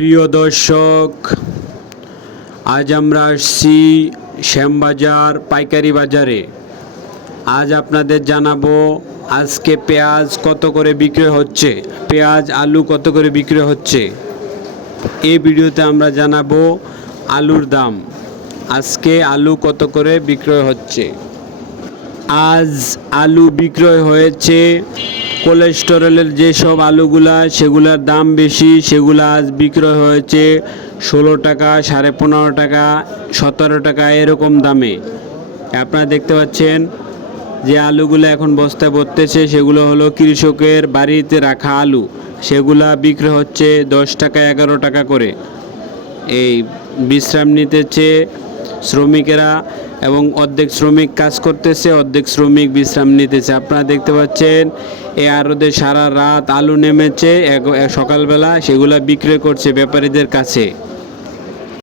প্রিয় দর্শক, আজ আমরা আসছি শ্যামবাজার পাইকারি বাজারে। আজ আপনাদের জানাব আজকে পেঁয়াজ কত করে বিক্রি হচ্ছে, পেঁয়াজ, আলু কত করে বিক্রি হচ্ছে। এই ভিডিওতে আমরা জানাব আলুর দাম, আজকে আলু কত করে বিক্রয় হচ্ছে। আজ আলু বিক্রয় হয়েছে কোলেস্টেরলের যেসব আলুগুলা সেগুলোর দাম বেশি, সেগুলো আজ বিক্রয় হয়েছে ষোলো টাকা, সাড়ে পনেরো টাকা, সতেরো টাকা, এরকম দামে। আপনারা দেখতে পাচ্ছেন যে আলুগুলো এখন বস্তায় ভরতেছে সেগুলো হলো কৃষকের বাড়িতে রাখা আলু। সেগুলা বিক্রি হচ্ছে দশ টাকা, এগারো টাকা করে। এই বিশ্রাম নিতেছে শ্রমিকেরা এবং অর্ধেক শ্রমিক কাজ করতেছে, অর্ধেক শ্রমিক বিশ্রাম নিতেছে। আপনারা দেখতে পাচ্ছেন, এ আরদে সারা রাত আলু নেমেছে সকালবেলা সেগুলা বিক্রয় করছে ব্যাপারীদের কাছে।